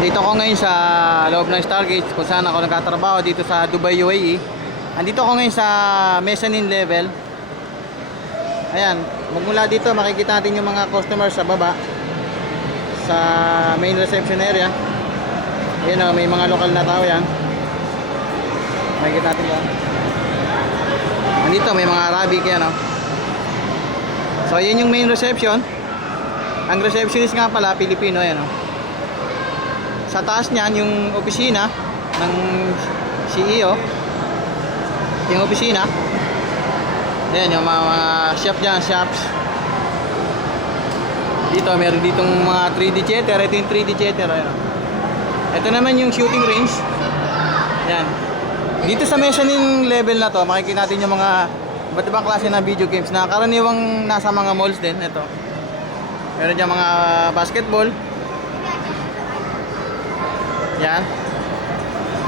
Andito ako ngayon sa loob ng Stargate kung saan ako nagtatrabaho dito sa Dubai, UAE. Andito ako ngayon sa mezzanine level. Ayan, magmula dito makikita natin yung mga customers sa baba sa main reception area. Ayan o, may mga lokal na tao yan. Makikita natin yan. Andito may mga Arabic yan o. So yan yung main reception. Ang receptionist nga pala Pilipino, ayan o. Sa taas niyan yung opisina ng CEO. Yung opisina. Ayan yung mga shop dyan, shops. Dito meron ditong mga 3D theater. Ito yung 3D theater. Ayan. Ito naman yung shooting range. Ayan. Dito sa mezzanine level na to, makikita natin yung mga iba't ibang klase ng video games na karaniwang nasa mga malls din. Ito. Meron dyan mga basketball. Yan.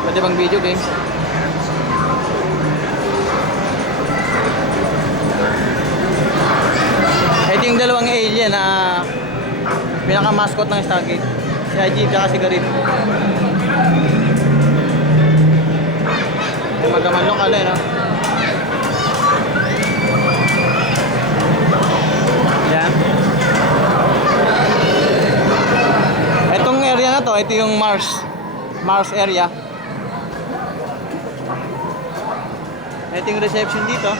Pwede bang video games? Ito yung dalawang alien na pinaka-mascot ng Stargate. Si Ajib at si Garib. Magaman lokal no? Yan. Itong area na to, ito yung Mars area. Ito yung reception dito.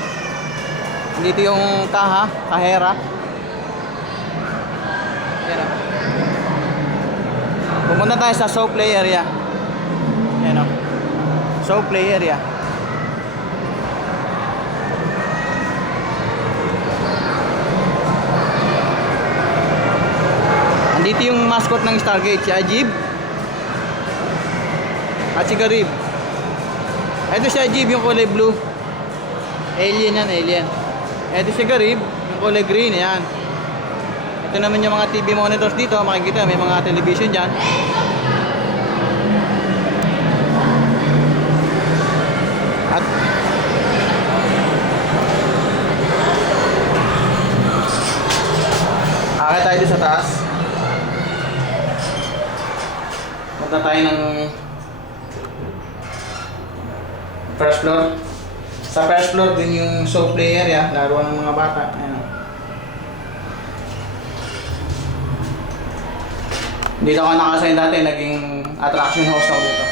Dito yung kahera. Yan o. Pumunta tayo sa show play area. Yan o. Show play area. Andito yung mascot ng Stargate, si Ajib at si Garib. Ito si Ajib, yung kulay blue. Alien yan, alien. Ito si Garib, yung kulay green, yan. Ito naman yung mga TV monitors dito, makikita may mga television dyan. At akit tayo sa taas. Punta tayo ng first floor. Sa first floor din yung show play area, laruan ng mga bata. Ayan. Dito ako nakasign dati, naging attraction host ako dito.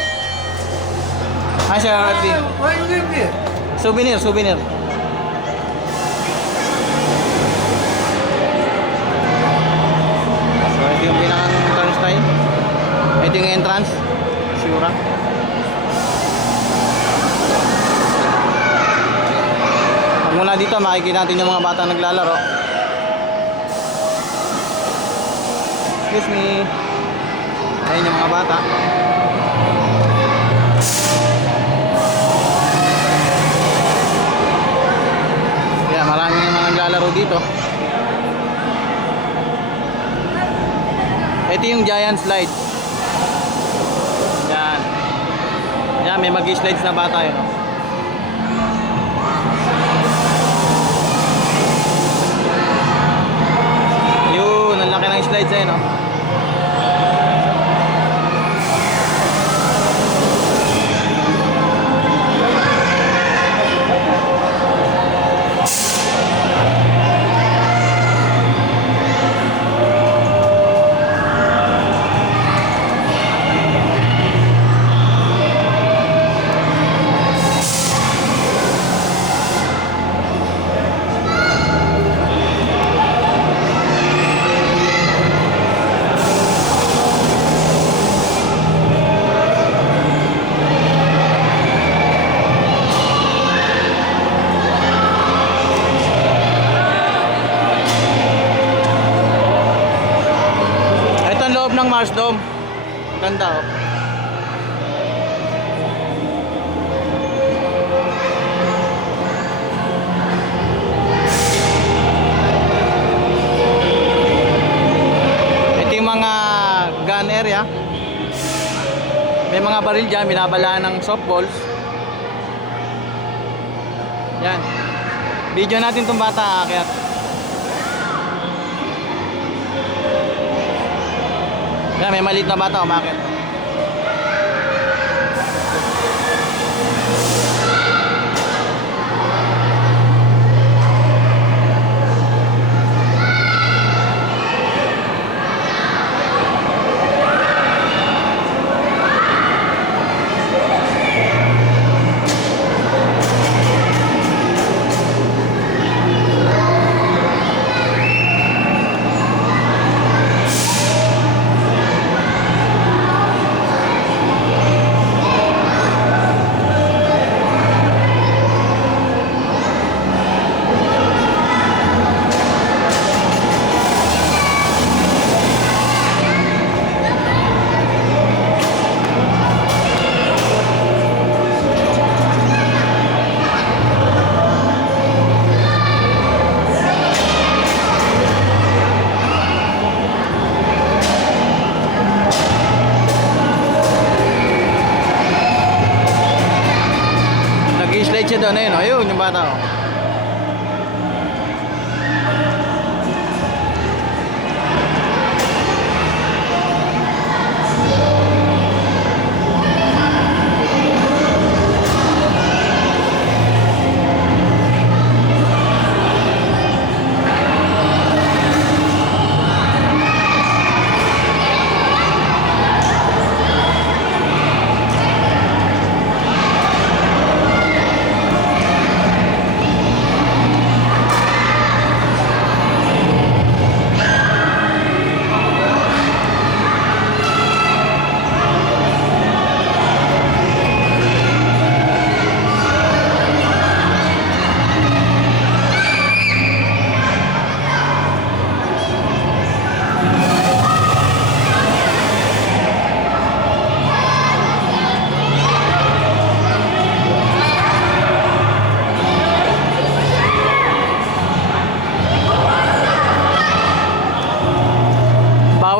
Hi Sir Arati. Why you live here? Souvenir. So ito yung pinakang turnstile. Ito yung entrance. Sura. Pag mula dito, makikita natin yung mga bata naglalaro. Excuse me. Ayun yung mga bata. Kaya marami yung mga naglalaro dito. Ito yung giant slide. Yan. Yan, may mag-slides na bata yun. Yun, ang laki ng slides eh, no? Ng Mars Dome. Ganda oh. Ito yung mga gun area. May mga baril dyan, binabalaan ng softballs. Yan. Video natin itong bata kaya yan, may maliit na bata umakit. doon, ayun, oh, ayun, yung bata, oh.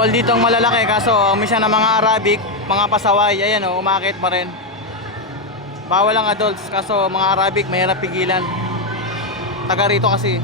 Bawal dito ang malalaki kaso minsan ng mga Arabic, mga pasaway, ayan oh, umakit pa rin. Bawal ang adults kaso mga Arabic mahirap pigilan. Taga rito kasi.